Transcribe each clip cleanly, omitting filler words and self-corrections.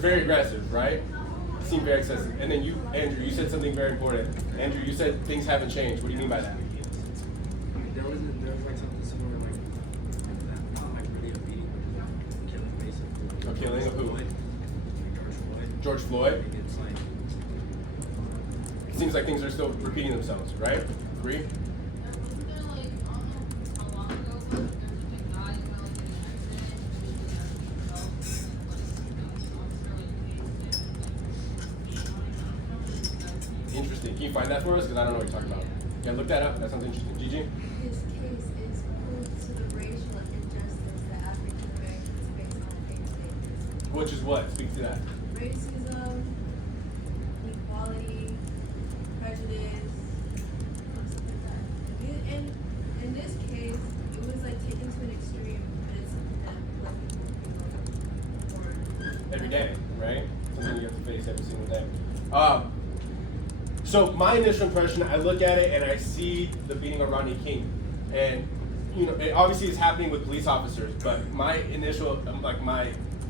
very aggressive, right? It seemed very excessive. And then you, Andrew, you said something very important. Andrew, you said things haven't changed. What do you mean by that? There was like something similar, like not like really a beating, but killing basically. A killing of who? Like George Floyd. And it's like, It seems like things are still repeating themselves, right? Agree? Interesting. Can you find that for us? Because I don't know what you're talking about. Yeah, look that up. That sounds interesting. Gigi? His case is proof to the racial injustice that African Americans face on a daily basis. Which is what? Speak to that. Racism, equality, prejudice, stuff like that. In this case, it was like taken to an extreme, but it's something that black people Every day, right? Something you have to face every single day. So my initial impression, I look at it and I see the beating of Rodney King, and you know, it obviously is happening with police officers. But my initial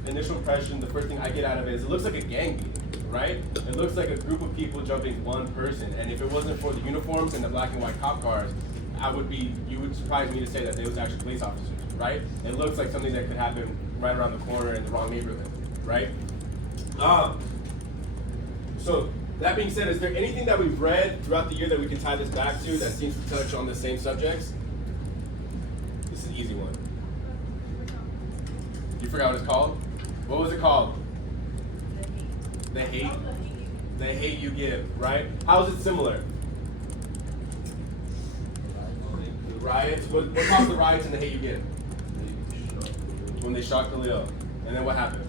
impression, the first thing I get out of it is it looks like a gang beating, right? It looks like a group of people jumping one person, and if it wasn't for the uniforms and the black and white cop cars, you would surprise me to say that they was actually police officers, right? It looks like something that could happen right around the corner in the wrong neighborhood, right? So that being said, is there anything that we've read throughout the year that we can tie this back to that seems to touch on the same subjects? This is an easy one. You forgot what it's called? What was it called? The hate you give, right? How is it similar? The riots. What caused the riots and the hate you give? When they shot Khalil. And then what happened?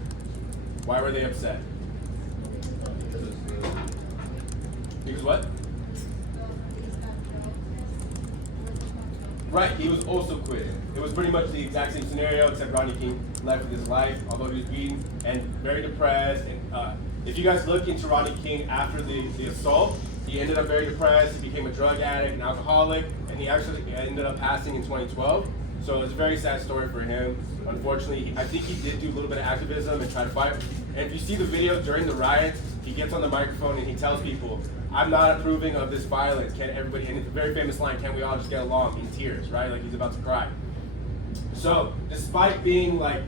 Why were they upset? Because what? Right, he was also quitting. It was pretty much the exact same scenario, except Rodney King left with his life, although he was beaten and very depressed. And if you guys look into Rodney King after the assault, he ended up very depressed. He became a drug addict, an alcoholic, and he actually ended up passing in 2012. So it's a very sad story for him. Unfortunately, I think he did do a little bit of activism and try to fight. And if you see the video during the riots, he gets on the microphone and he tells people, "I'm not approving of this violence. Can everybody," and it's a very famous line, "Can we all just get along?" in tears, right? Like he's about to cry. So despite being like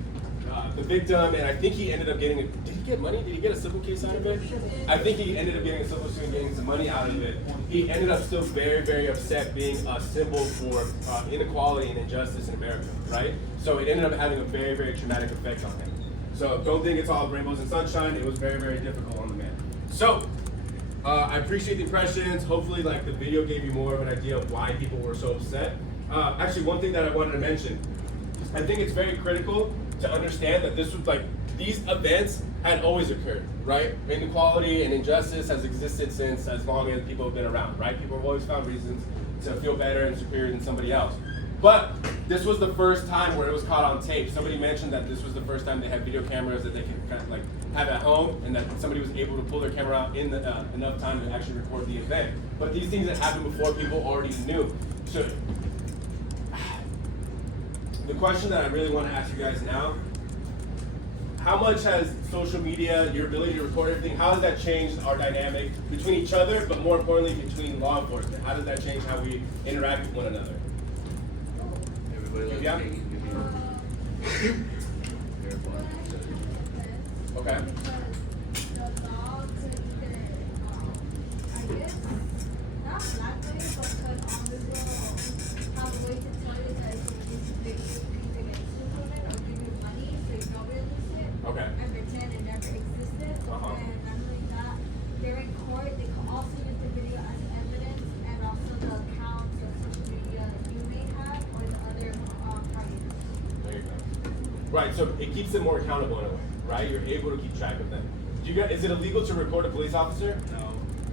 the victim, and I think he ended up getting did he get money? Did he get a civil case out of it? I think he ended up getting a civil suit and getting some money out of it. He ended up still very, very upset, being a symbol for inequality and injustice in America, right? So it ended up having a very, very traumatic effect on him. So don't think it's all rainbows and sunshine. It was very, very difficult on the man. So I appreciate the impressions. Hopefully, like the video gave you more of an idea of why people were so upset. Actually, one thing that I wanted to mention, I think it's very critical to understand that this was like these events had always occurred, right? Inequality and injustice has existed since as long as people have been around, right? People have always found reasons to feel better and superior than somebody else. But this was the first time where it was caught on tape. Somebody mentioned that this was the first time they had video cameras that they could kind of like have at home, and that somebody was able to pull their camera out in enough time to actually record the event. But these things that happened before, people already knew. So the question that I really want to ask you guys now, how much has social media, your ability to record everything, how has that changed our dynamic between each other, but more importantly between law enforcement? How does that change how we interact with one another? Yeah. Okay. Okay. And pretend it never existed. Uh-huh. And not only that, during court, they can also use the video as evidence, and also the accounts of social media that you may have or the other parties. There you go. Right, so it keeps them more accountable in a way, right? You're able to keep track of them. Is it illegal to record a police officer?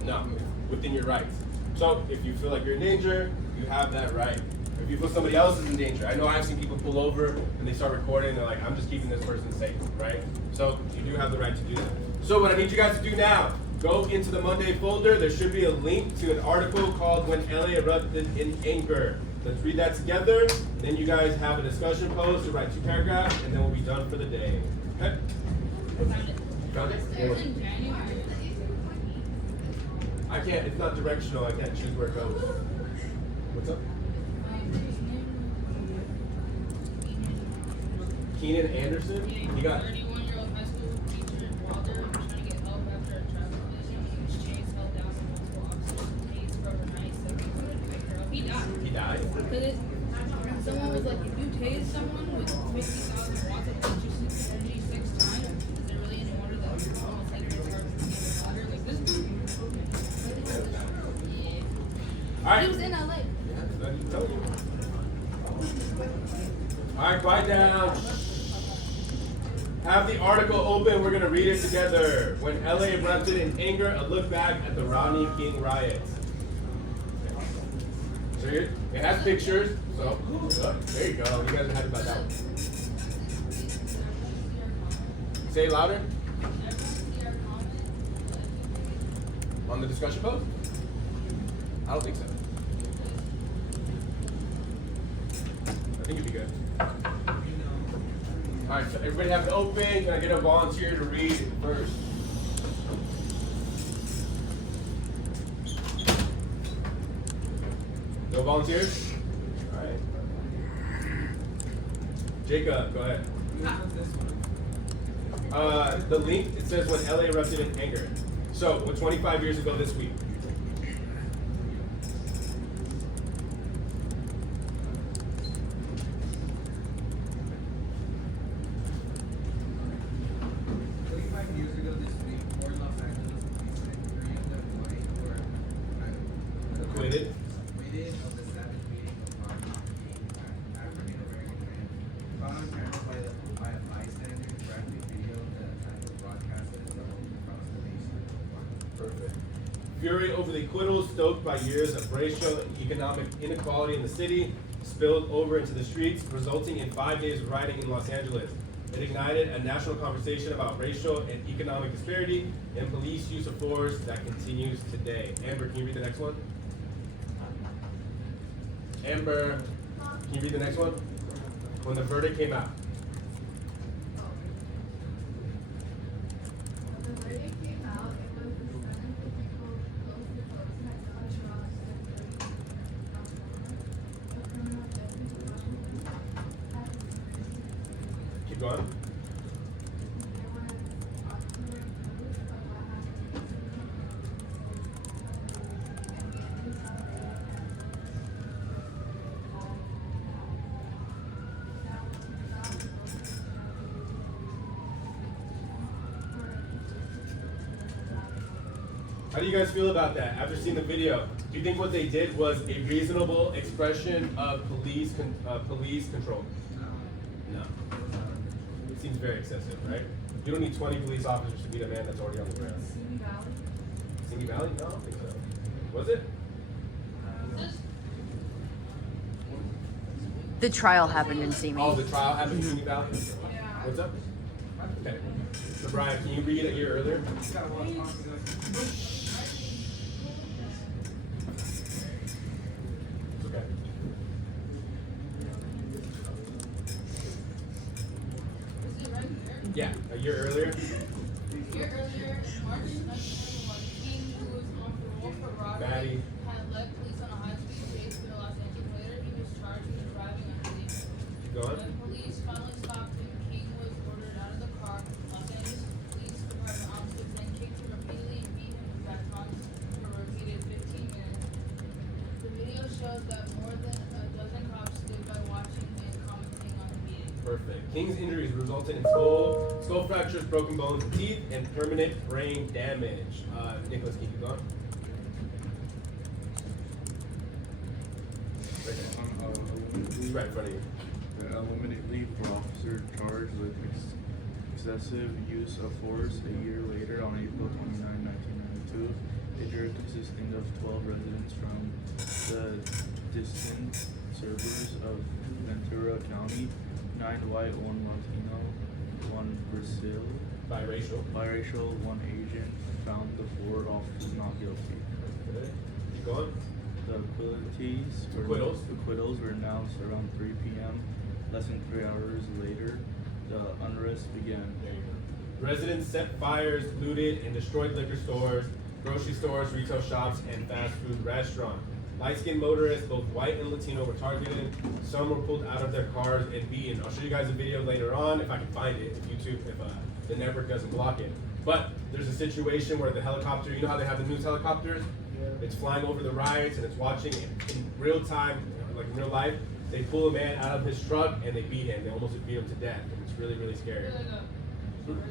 No, within your rights. So if you feel like you're in danger, you have that right. If you feel somebody else is in danger, I know I've seen people pull over and they start recording, and they're like, "I'm just keeping this person safe," right? So you do have the right to do that. So what I need you guys to do now, go into the Monday folder. There should be a link to an article called "When LA Erupted in Anger." Let's read that together. Then you guys have a discussion post to write 2 paragraphs, and then we'll be done for the day. Okay? Found it? It was in January. I can't, it's not directional, I can't choose where it goes. What's up? Keenan Anderson? He got 31-year-old high school teacher in Wilder trying to get help after a traffic collision. He was chased, held down by multiple officers, and tased for overnight. So he couldn't pick her up. He died. He died? Because someone was like, if you tase someone with 50,000 watts of electricity energy 6 times, is there really any wonder that almost later his heart was in water? Like this dude. Yeah. Alright. He was in LA. Yeah, I didn't tell you. Alright, quiet down. Have the article open, we're gonna read it together. When LA erupted in anger, a look back at the Rodney King riots. So it has pictures, so there you go. You guys are happy about that one. Say it louder. On the discussion post? I don't think so. I think it'd be good. Alright, so everybody have it open. Can I get a volunteer to read first? No volunteers? Alright. Jacob, go ahead. The link, it says when LA erupted in anger. So, 25 years ago this week. Acquitted. Acquitted of the savage beating of Rodney King, an African-American man. Found on camera by a bystander, graphic video that was broadcasted across the nation. Perfect. Fury over the acquittal, stoked by years of racial and economic inequality in the city, spilled over into the streets, resulting in 5 days of rioting in Los Angeles. It ignited a national conversation about racial and economic disparity and police use of force that continues today. Amber, can you read the next one? Amber, can you read the next one? When the verdict came out. The verdict came out, it was the 7 people close to protest by Toronto Center. The criminal justice department has Keep going. there was artillery proof of what happened How do you guys feel about that after seeing the video? Do you think what they did was a reasonable expression of police control? No. It seems very excessive, right? You don't need 20 police officers to beat a man that's already on the ground. Simi Valley? No, I don't think so. Was it? The trial happened in Simi. Oh, the trial happened in Simi Valley? What's up? Okay. So Brian, can you read it a year earlier? Okay. Is it right here? Yeah, a year earlier. A year earlier, March 1921, King, who was on parole for robbery, Maddie. had led police on a high-speed chase through Los Angeles. Later, he was charged with driving under the influence. Go on. When police finally stopped him, King was ordered out of the car. Los Angeles Police Department officers then kicked him repeatedly and beat him with batons for a repeated 15 minutes. The video shows that more than a dozen cops stood by watching and commenting on the beating. Perfect. King's injuries resulted in skull fractures, broken bones, teeth, and permanent brain damage. Nicholas, can you keep going? Right there. He's right in front of you. Eliminate leave for officer charged with excessive use of force. A year later, on April 29, 1992, a jury consisting of 12 residents from the distant suburbs of Ventura County, 9 white, 1 Latino, 1 Brazil, biracial, 1 Asian, found the 4 officers not guilty. Keep going. The acquittals were announced around 3 p.m. Less than 3 hours later, the unrest began. There you go. Residents set fires, looted, and destroyed liquor stores, grocery stores, retail shops, and fast food restaurants. Light-skinned motorists, both white and Latino, were targeted. Some were pulled out of their cars and beaten. I'll show you guys a video later on if I can find it, if YouTube, if the network doesn't block it. But there's a situation where the helicopter, you know how they have the news helicopters? It's flying over the riots and it's watching in real time, like in real life. They pull a man out of his truck and they beat him. They almost beat him to death. And it's really, really scary. You're like a regular.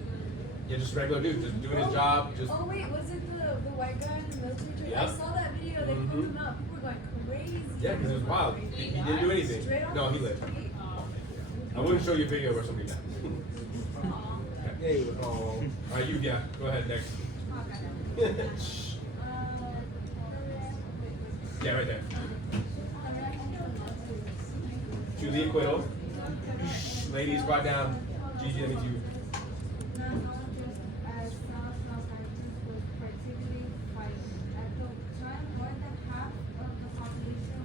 Yeah, just regular dude, just doing his job. Just Oh wait, was it the white guy in the military? Yeah. I saw that video. They pulled him out. People were going crazy. yeah, because it was wild. He didn't do anything. Straight off No, he the lived. street. I wouldn't show you a video where somebody died. Hey, oh. All right, you, yeah, go ahead next. Shh. Yeah, right there. To the acquittal. Shh, ladies, brought down. Gigi, let me do. As South scientists was particularly fighting. At the time, more than half of the population,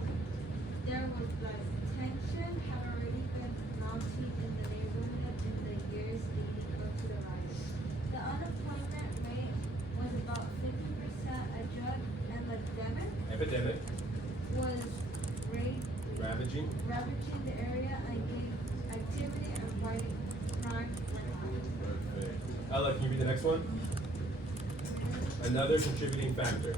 there was like tension had already been mounting in the neighborhood in the years leading up to the riot. The unemployment rate was about 50%. A drug epidemic Epidemic. was Ravaging. ravaging the area, and gang activity and violent crime went on. Ella, can you read the next one? Another contributing factor.